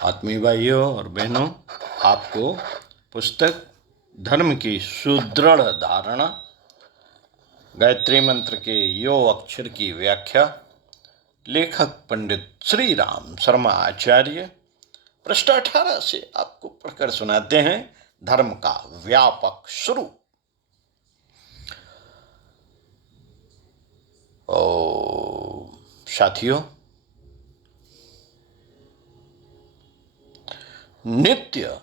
आत्मीय भाइयों और बहनों, आपको पुस्तक धर्म की सुदृढ़ धारणा गायत्री मंत्र के यो अक्षर की व्याख्या लेखक पंडित श्री राम शर्मा आचार्य पृष्ठ 18 से आपको पढ़कर सुनाते हैं। धर्म का व्यापक स्वरूप। साथियों, नित्य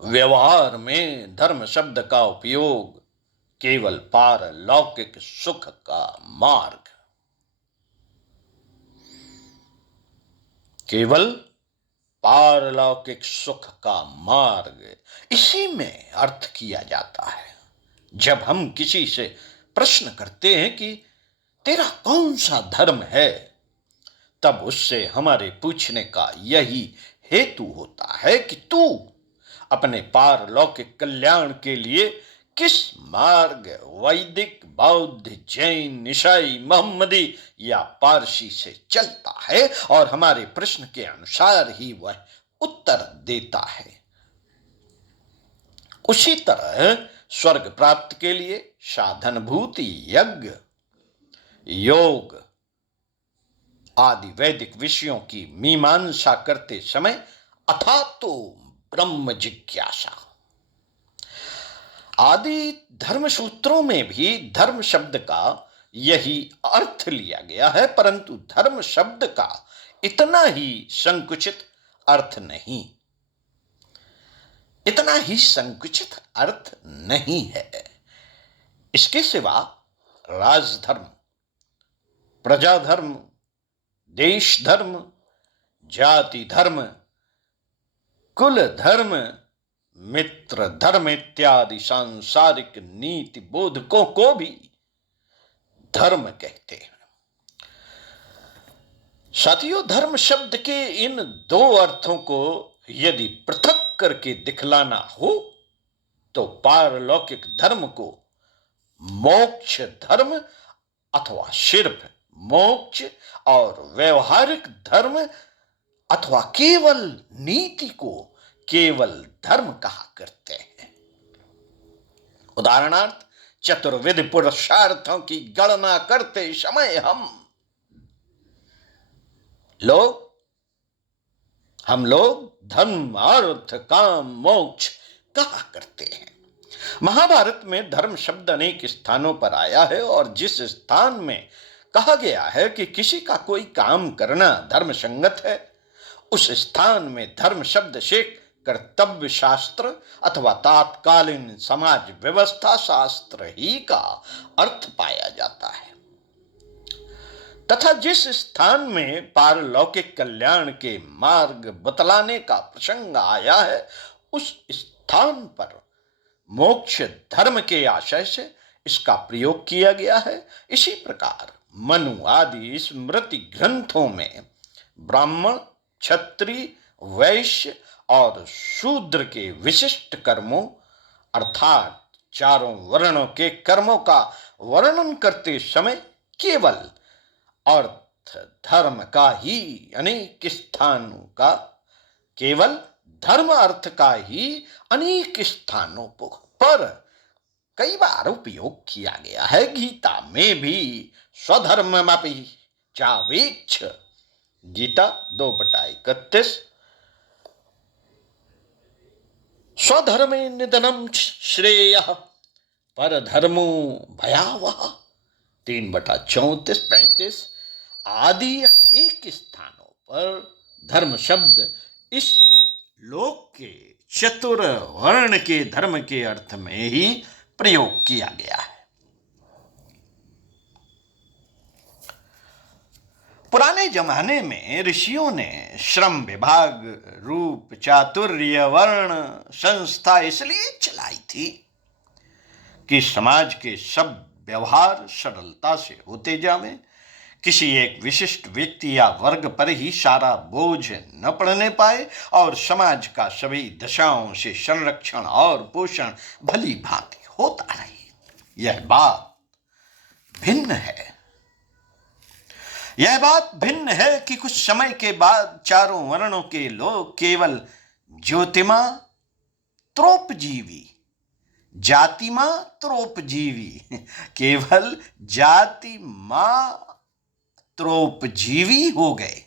व्यवहार में धर्म शब्द का उपयोग केवल पारलौकिक सुख का मार्ग, केवल पारलौकिक सुख का मार्ग, इसी में अर्थ किया जाता है। जब हम किसी से प्रश्न करते हैं कि तेरा कौन सा धर्म है, तब उससे हमारे पूछने का यही हेतु होता है कि तू अपने पारलौकिक कल्याण के लिए किस मार्ग, वैदिक, बौद्ध, जैन, ईसाई, मोहम्मदी या पारसी से चलता है, और हमारे प्रश्न के अनुसार ही वह उत्तर देता है। उसी तरह स्वर्ग प्राप्त के लिए साधनभूति, यज्ञ, योग आदि वैदिक विषयों की मीमांसा करते समय अथातो ब्रह्म जिज्ञासा आदि धर्म सूत्रों में भी धर्म शब्द का यही अर्थ लिया गया है, परंतु धर्म शब्द का इतना ही संकुचित अर्थ नहीं, इतना ही संकुचित अर्थ नहीं है। इसके सिवा राजधर्म, प्रजाधर्म, देश धर्म, जाति धर्म, कुल धर्म, मित्र धर्म इत्यादि सांसारिक नीति बोधकों को भी धर्म कहते हैं। साथियों, धर्म शब्द के इन दो अर्थों को यदि पृथक करके दिखलाना हो तो पारलौकिक धर्म को मोक्ष धर्म अथवा सिर्फ मोक्ष, और व्यवहारिक धर्म अथवा केवल नीति को केवल धर्म कहा करते हैं। उदाहरणार्थ, चतुर्विध पुरुषार्थों की गणना करते समय हम लोग धर्म, अर्थ, काम, मोक्ष कहा करते हैं। महाभारत में धर्म शब्द अनेक स्थानों पर आया है, और जिस स्थान में कहा गया है कि किसी का कोई काम करना धर्म संगत है, उस स्थान में धर्म शब्द से कर्तव्य शास्त्र अथवा तात्कालीन समाज व्यवस्था शास्त्र ही का अर्थ पाया जाता है, तथा जिस स्थान में पारलौकिक कल्याण के मार्ग बतलाने का प्रसंग आया है, उस स्थान पर मोक्ष धर्म के आशय से इसका प्रयोग किया गया है। इसी प्रकार मनु आदि स्मृति ग्रंथों में ब्राह्मण, क्षत्रिय, वैश्य और शूद्र के विशिष्ट कर्मों अर्थात चारों वर्णों के कर्मों का वर्णन करते समय केवल अर्थ धर्म का ही अनेक स्थानों का, केवल धर्म अर्थ का ही अनेक स्थानों पर कई बार उपयोग किया गया है। गीता में भी स्वधर्ममपि चावेक्ष, गीता 2:31, स्वधर्मे निधनम श्रेयः परधर्मो भयावह, 3:34-35 आदि अनेक स्थानों पर धर्म शब्द इस लोक के चतुर वर्ण के धर्म के अर्थ में ही प्रयोग किया गया है। पुराने जमाने में ऋषियों ने श्रम विभाग, रूप, चातुर्य, वर्ण संस्था इसलिए चलाई थी कि समाज के सब व्यवहार सरलता से होते जावें, किसी एक विशिष्ट व्यक्ति या वर्ग पर ही सारा बोझ न पड़ने पाए, और समाज का सभी दशाओं से संरक्षण और पोषण भली भांति होता रहे। यह बात भिन्न है। यह बात भिन्न है कि कुछ समय के बाद चारों वर्णों के लोग केवल ज्योतिमा त्रोपजीवी, जातिमा त्रोपजीवी, केवल जाति मात्रोपजीवी हो गए।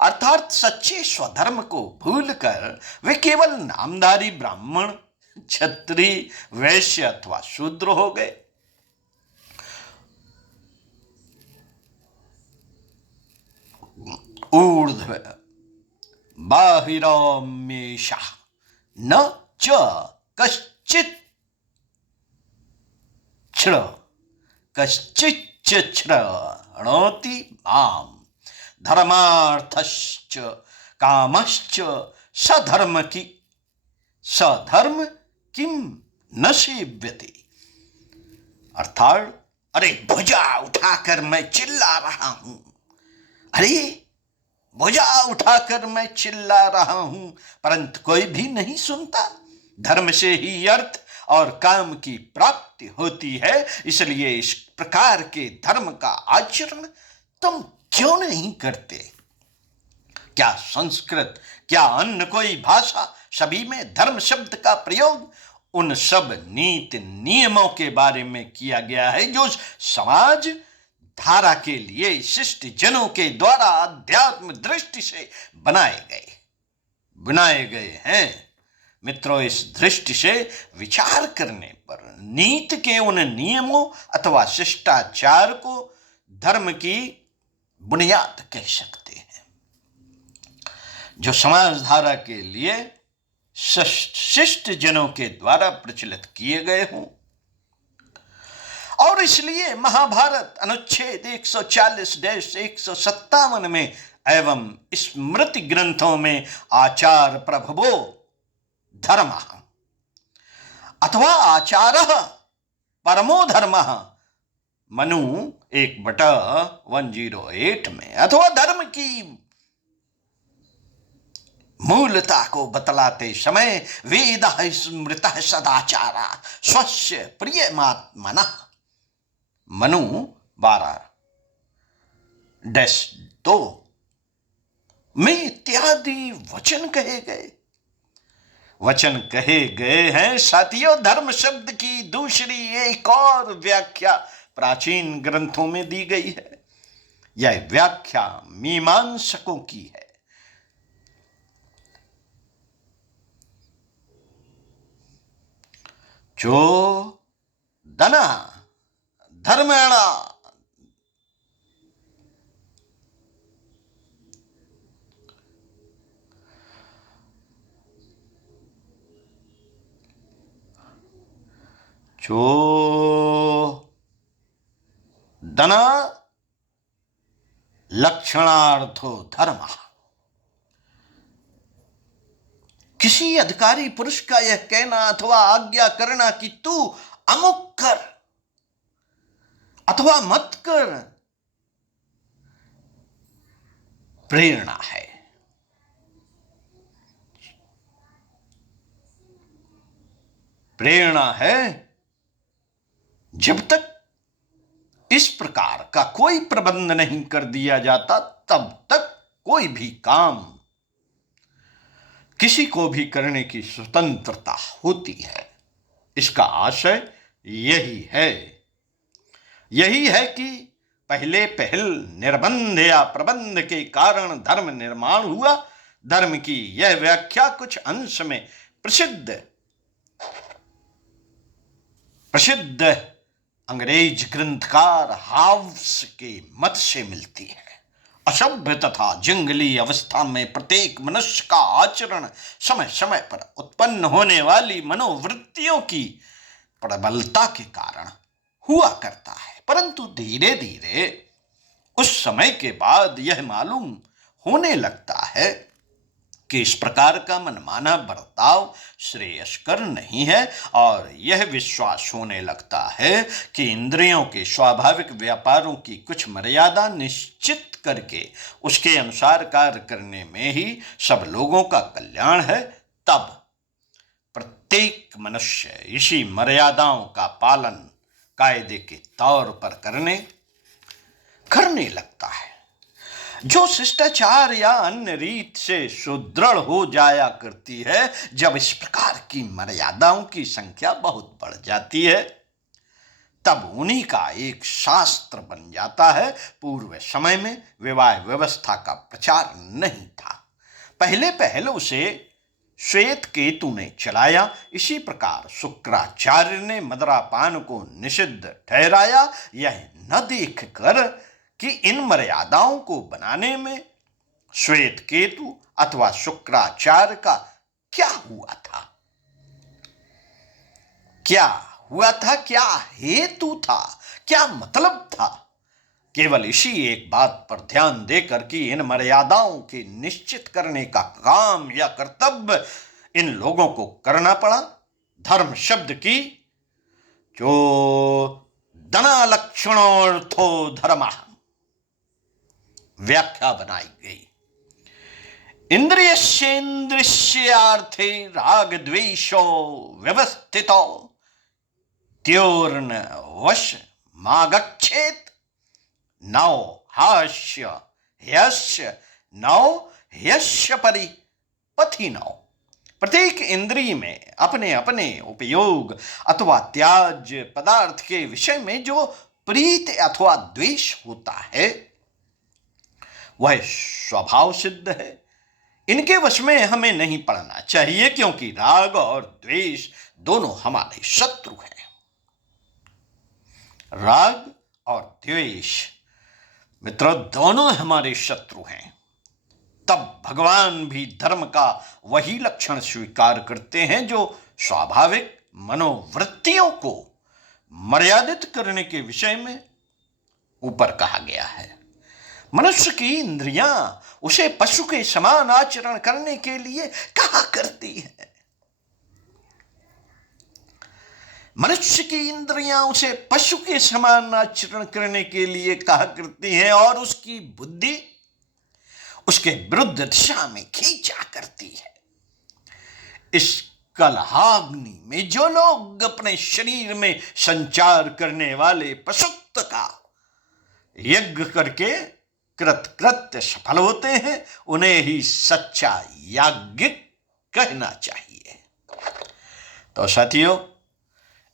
अर्थात सच्चे स्वधर्म को भूलकर वे केवल नामधारी ब्राह्मण, क्षत्रिय, वैश्य अथवा शूद्र हो गए। ऊर्ध्व बाहिरामेशा न च कश्चित् कश्चिच्छ्रणोति माम धर्मार्थश्च कामश्च सधर्म किम न सेव्यते। अर्थात अरे भुजा उठाकर मैं चिल्ला रहा हूं, अरे भुजा उठाकर मैं चिल्ला रहा हूं, परंतु कोई भी नहीं सुनता। धर्म से ही अर्थ और काम की प्राप्ति होती है, इसलिए इस प्रकार के धर्म का आचरण तुम क्यों नहीं करते? क्या संस्कृत, क्या अन्य कोई भाषा, सभी में धर्म शब्द का प्रयोग उन सब नीति नियमों के बारे में किया गया है जो समाज धारा के लिए शिष्ट जनों के द्वारा अध्यात्म दृष्टि से बनाए गए हैं। मित्रों, इस दृष्टि से विचार करने पर नीति के उन नियमों अथवा शिष्टाचार को धर्म की बुनियाद कह सकते हैं जो समाज धारा के लिए शिष्ट जनों के द्वारा प्रचलित किए गए हों। और इसलिए महाभारत अनुच्छेद 140-157 में एवं स्मृति ग्रंथों में आचार प्रभवो धर्म अथवा आचारः परमो धर्मः मनु 1/108 में अथवा धर्म की मूलता को बतलाते समय वेदः स्मृतः सदाचारा स्वस्य प्रियमात्मनः मनु 12-2 में इत्यादि वचन कहे गए हैं। साथियों, धर्म शब्द की दूसरी एक और व्याख्या प्राचीन ग्रंथों में दी गई है। यह व्याख्या मीमांसकों की है। जो दना धर्मेणा जो दना लक्षणार्थो धर्म। किसी अधिकारी पुरुष का यह कहना अथवा आज्ञा करना कि तू अमुक कर अथवा मत कर प्रेरणा है। प्रेरणा है जब तक इस प्रकार का कोई प्रबंध नहीं कर दिया जाता तब तक कोई भी काम किसी को भी करने की स्वतंत्रता होती है। इसका आशय यही है कि पहले पहल निर्बंध या प्रबंध के कारण धर्म निर्माण हुआ। धर्म की यह व्याख्या कुछ अंश में प्रसिद्ध अंग्रेज ग्रंथकार हाव्स के मत से मिलती है। असभ्य तथा जंगली अवस्था में प्रत्येक मनुष्य का आचरण समय समय पर उत्पन्न होने वाली मनोवृत्तियों की प्रबलता के कारण हुआ करता है, परंतु धीरे धीरे उस समय के बाद यह मालूम होने लगता है कि इस प्रकार का मनमाना बर्ताव श्रेयस्कर नहीं है और यह विश्वास होने लगता है कि इंद्रियों के स्वाभाविक व्यापारों की कुछ मर्यादा निश्चित करके उसके अनुसार कार्य करने में ही सब लोगों का कल्याण है। तब प्रत्येक मनुष्य इसी मर्यादाओं का पालन कायदे के तौर पर करने लगता है। जो शिष्टाचार या अन्य रीत से सुदृढ़ हो जाया करती है, जब इस प्रकार की मर्यादाओं की संख्या बहुत बढ़ जाती है, तब उन्हीं का एक शास्त्र बन जाता है। पूर्व समय में विवाह व्यवस्था का प्रचार नहीं था। पहले पहल उसे श्वेत केतु ने चलाया। इसी प्रकार शुक्राचार्य ने मदिरापान को निषिद्ध ठहराया, यह न देखकर कि इन मर्यादाओं को बनाने में श्वेत केतु अथवा शुक्राचार्य का क्या हुआ था, क्या हेतु था, क्या मतलब था। केवल इसी एक बात पर ध्यान देकर कि इन मर्यादाओं के निश्चित करने का काम या कर्तव्य इन लोगों को करना पड़ा, धर्म शब्द की जो धनालक्षणोऽर्थो धर्मः व्याख्या बनाई गई। इंद्रियस्येन्द्रियार्थे राग द्वेषो व्यवस्थितो त्योर्न वश मागच्छेत नौ हास्य ह्यस्य नौ ह्यस्य परिपथिनौ। प्रत्येक इंद्रिय में अपने अपने उपयोग अथवा त्याज्य पदार्थ के विषय में जो प्रीत अथवा द्वेष होता है, वह स्वभाव सिद्ध है। इनके वश में हमें नहीं पड़ना चाहिए, क्योंकि राग और द्वेष दोनों हमारे शत्रु हैं। राग और द्वेष मित्रों दोनों हमारे शत्रु हैं। तब भगवान भी धर्म का वही लक्षण स्वीकार करते हैं जो स्वाभाविक मनोवृत्तियों को मर्यादित करने के विषय में ऊपर कहा गया है। मनुष्य की इंद्रियां उसे पशु के समान आचरण करने के लिए कहा करती है। मनुष्य की इंद्रियां उसे पशु के समान आचरण करने के लिए कहा करती हैं और उसकी बुद्धि उसके विरुद्ध दिशा में खींचा करती है। इस कलहाग्नि में जो लोग अपने शरीर में संचार करने वाले पशुत्व का यज्ञ करके कृतकृत्य सफल होते हैं, उन्हें ही सच्चा याज्ञिक कहना चाहिए। तो साथियों,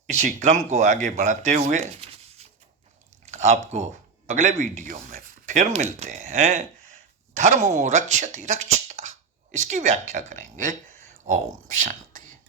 इसी क्रम को आगे बढ़ाते हुए आपको अगले वीडियो में फिर मिलते हैं। धर्मो रक्षति रक्षिता, इसकी व्याख्या करेंगे। ओम शांति।